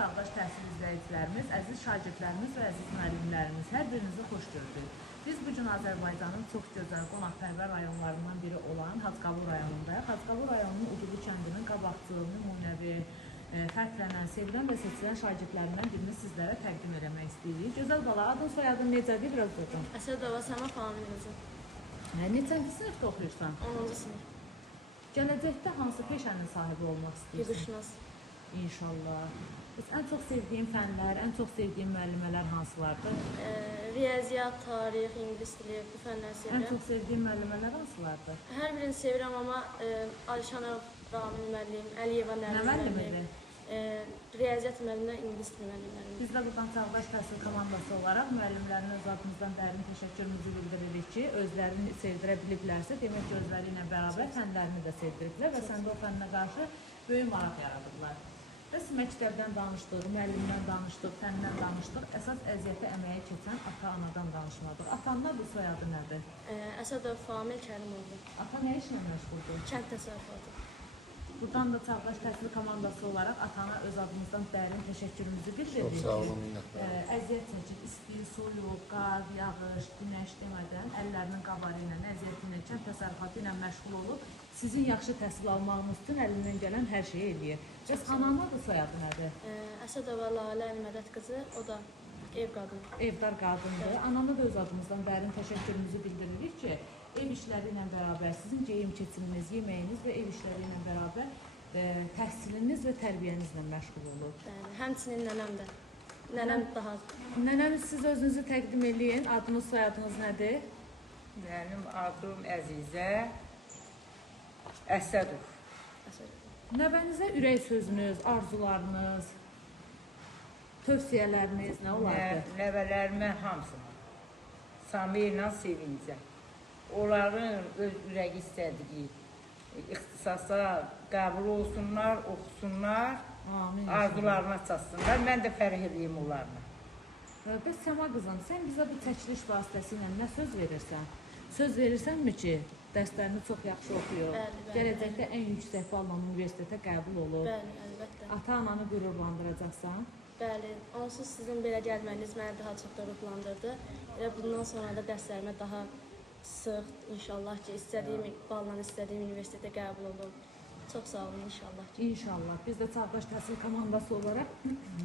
Çağdaş Təhsil izləyicilərimiz, əziz şagirdlərimiz və əziz müəllimlərimiz, hər birinizi xoş gördük. Biz bugün Azərbaycanın çox gözəl qonaqpərvər rayonlarından biri olan Hacıqabul rayonundayıq. Hacıqabul rayonunun Uduqu kəndinin qabaqcıl, nümunəvi, fərqlənən, sevilən və seçilən şagirdlərindən birini sizlərə təqdim eləmək istəyirik. Gözəl bala, adın soyadın necədir? Biraz durun. Əsədova Səma Familimizi. Neçənci sinifdə oxuyursan? 10-cu sinif. Gələcəkdə hansı peşənin sahibi olmaq istəyirsən? Hüquqşünas. İnşallah. Ən çox sevdiyin fənlər, ən çox sevdiyin müəllimələr hansılardır? Riyaziyyat, tarix, ingilis dili, bu fənləri Ən sevirəm. çox sevdiyin müəllimələr hansılardır? Hər birini sevirəm, amma Alişanov Ramil müəllim, Əliyeva Nə müəllim. müəllimidir? Riyaziyyat müəllimlər, ingilis dili müəllimləri. Biz də buradan Çağdaş Təhsil komandası olaraq müəllimlərin öz adımızdan dərin təşəkkürümüzü bildiririk ki, özlərini sevdirə biliblərsə, demək ki, özləri ilə bərabər fənlərini də sevdiriblər və səndə o fənnə qarşı böyük maraq yaradıblar. Biz məktəbdən danışdıq, müəllimdən danışdıq, fəndən danışdıq. Əsas əziyyəti əməyə keçən ata-anadan danışmadıq. Atanın adı, soyadı nədir? Əsədov Famil Kərimoğlu. Ata nə işlə məşğuldur? Kənd təsərrüfatı. Buradan da Çağdaş Təhsil komandası olaraq atana öz adımızdan dərin təşəkkürümüzü bildiririk. Çox sağ olun, minnətdarım. Əziyyət çəkib, isti, soyuq, qar, yağış, günəş demədən əllərinin qabarı ilə, əziyyəti ilə, kənd təsərrüfatı ilə məşğul olub, sizin yaxşı təhsil almağınız üçün əlindən gələn hər şeyi eləyir. Bəs ananın adı, soyadı nədir? Əsədova Lalə Əlimədət qızı, o da ev qadını. Evdar qadındır. Anana da öz adımızdan dərin təşəkkürümüzü bildiririk ki, ev işləri ilə bərabər sizin geyim keçiminiz, yeməyiniz və ev işləri ilə bərabər təhsiliniz və tərbiyənizlə məşğul olub. Həmçinin nənəm də. Nənəm daha... Nənəmiz, siz özünüzü təqdim eləyin. Adınız, soyadınız nədir? Mənim adım Əzizə Əsədov. Nəvənizə ürək sözünüz, arzularınız, tövsiyələriniz nə olardı? Nəvələrimə hamısına samiylə sevincəm. Onların öz ürəyi istədiyi ixtisasa qəbul olsunlar, oxusunlar, arzularına çatsınlar. Mən də fərq edeyim onlarla. Bəs Səma qızım, sən bizə bu çəkiliş vasitəsilə nə söz verirsən? Söz verirsənmi ki, dərslərini çox yaxşı oxuyur, gələcəkdə ən yüksək balla universitetə qəbul olur, Bəli, əlbəttə. ata-ananı qürurlandıracaqsan? Bəli, onsuz sizin belə gəlməyiniz məni daha çox da ruhlandırdı. Elə bundan sonra da dərslərimə daha sıx, inşallah ki, istədiyim balla istədiyim universitetə qəbul olub. Çox sağ olun, inşallah ki. İnşallah. Biz də Çağdaş Təhsil komandası olaraq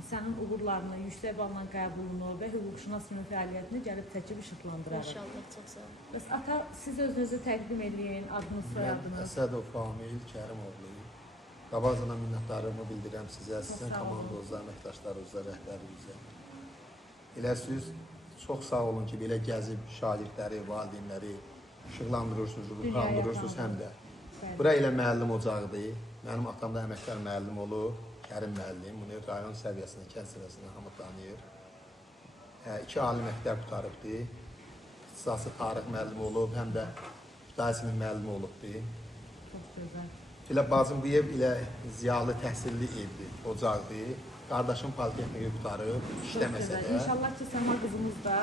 sənin uğurlarını, yüksək balla qəbulunu və hüquqşünas kimi fəaliyyətini gəlib çəkib işıqlandırarıq. İnşallah, çox sağ olun. Bəs ata, siz özünüzü təqdim eləyin, adınız, Mən soyadınız. Əsədov Famil Kərimoğlu. Qabaqcadan minnətdarlığımı bildirəm sizə, sizin komandanıza, əməkdaşlarınıza, rəhbərinizə. Elə siz çox sağ olun ki, belə gəzib şagirdləri, valideynləri işıqlandırırsınız, ruhlandırırsınız həm də. Bura elə müəllim ocağıdır. Mənim atam da əməkdar müəllim olub, Kərim müəllim. Bunu rayon səviyyəsində, kənd səviyyəsində hamı tanıyır. 2 ali məktəb qutarıbdır. İxtisası tarix müəllimi olub, həm də dərsin müəllimi olubdur. Çox gözəl. Elə bacım bu ev ilə ziyalı təhsilli evdir, ocaqdır. Qardaşım politexniki qutarıb, işləməsə də. İnşallah ki, Səma qızımız da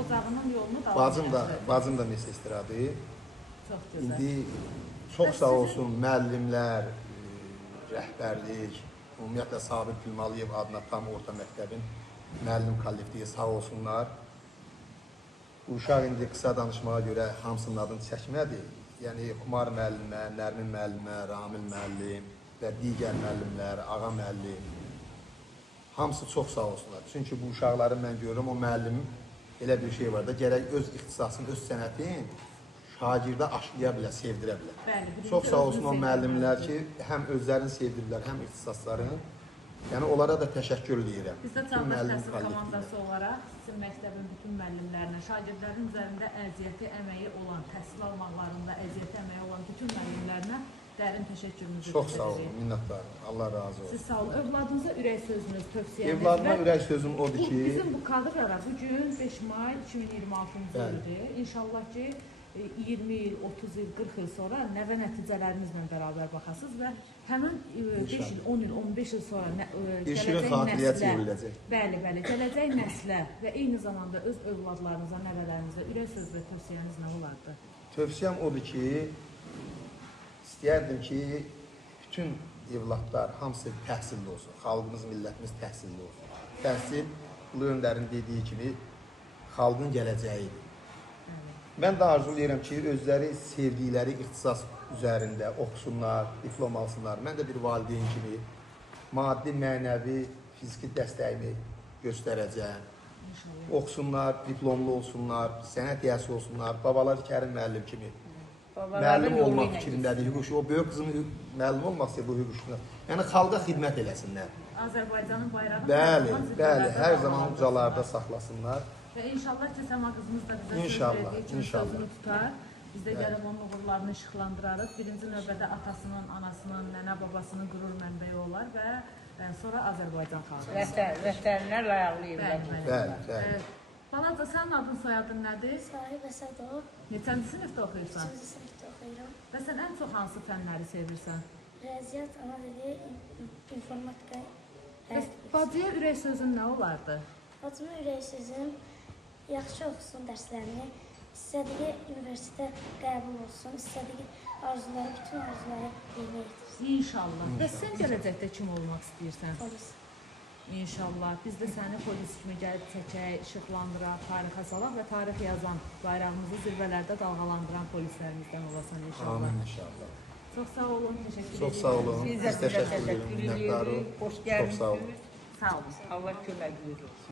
ocağının yolunu davam Bacım da meslekdiradır. Çox gözəl. İndi çox sağ olsun müəllimlər, rəhbərlik, ümumiyyətlə Sabir Gülmaliyev adına tam orta məktəbin müəllim kollektivi sağ olsunlar. Bu uşaq indi qısa danışmağa görə hamısının adını çəkmədi. Yəni Xumar müəllimə, Nərmin müəllimə, Ramil müəllim və digər müəllimlər, Ağa müəllim, hamısı çox sağ olsunlar. Çünki bu uşaqları mən görürüm, o müəllimin elə bir şey var da, gərək öz ixtisasını, öz sənətin şagirdə aşlaya bilər, sevdirə bilər. Çox sağ olsun o müəllimlər ki, həm özlərini sevdiriblər, həm ixtisaslarını. Yəni onlara da təşəkkür edirəm. Biz də Çağdaş Təhsil komandası olaraq sizin məktəbin bütün müəllimlərinə, şagirdlərin üzərində əziyyəti, əməyi olan, təhsil almaqlarında əziyyəti, əməyi olan bütün müəllimlərinə dərin təşəkkürümüzü Çox sağ olun, minnətdarım. Allah razı olsun. Siz sağ olun. Övladınıza ürək sözünüz, tövsiyəniz. Evladıma ürək sözüm odur ki... Bizim bu kadrlara bugün 5 may 2026-cı ildir. İnşallah ki, 20 il, 30 il, 40 il sonra nəvə nəticələrimizlə bərabər baxasınız və həmin 5 il, 10 il, 15 il sonra gələcək nəslə və eyni zamanda öz övladlarınıza, nəvələrinizə ürək söz və tövsiyəniz nə olardı? Tövsiyəm odur ki, istəyərdim ki, bütün evlatlar hamısı təhsilli olsun. Xalqımız, millətimiz təhsilli olsun. Təhsil, Ulu Öndərin dediyi kimi, xalqın gələcəyidir. Mən də arzulayıram ki, özləri sevdikləri ixtisas üzərində oxusunlar, diplom alsınlar. Mən də bir valideyn kimi maddi, mənəvi, fiziki dəstəyimi göstərəcəm. Oxusunlar, diplomlu olsunlar, sənət yiyəsi olsunlar. Babalar Kərim müəllim kimi müəllim olmaq fikrindədir, hüquqşu. O böyük qızın müəllim olmaq istəyir bu hüquqşuna. Yəni xalqa xidmət eləsinlər. Azərbaycanın bayrağını Bəli, hər zaman ucalarda saxlasınlar. Və inşallah ki, Səma qızımız da bizə söz İnşallah, verdiyi kimi inşallah. sözünü tutar. Biz də gəlib onun uğurlarını işıqlandırarıq. Birinci növbədə atasının, anasının, nənə, babasının qürur mənbəyi olar və sonra Azərbaycan xalqı. Vətəninə layıqlayırlar. Bəli. Balaca, sənin adın, soyadın nədir? Sahib Əsədov, Neçənci sinifdə oxuyursan? 3-cü sinifdə oxuyuram. Və sən ən çox hansı fənləri sevirsən? Riyaziyyat, ana dili, informatika. Bəs bacıya ürək sözün nə olardı? Bacımın ürək sözüm yaxşı oxusun dərslərini, istədiyi universitetə qəbul olsun, istədiyi arzuları, bütün arzuları yerinə yetirsin. İnşallah. Bəs sən gələcəkdə kim olmaq istəyirsən? Polis. İnşallah. Biz də səni polis kimi gəlib çəkək, işıqlandıraq, tarixə salaq və tarix yazan, bayrağımızı zirvələrdə dalğalandıran polislərimizdən olasan inşallah. Amin inşallah. Çox sağ olun, təşəkkür Çox sağ olun. Biz də sizə təşəkkür edirik. Xoş Çox sağ olun. gəlmişsiniz. Sağ olun. Allah kömək verir.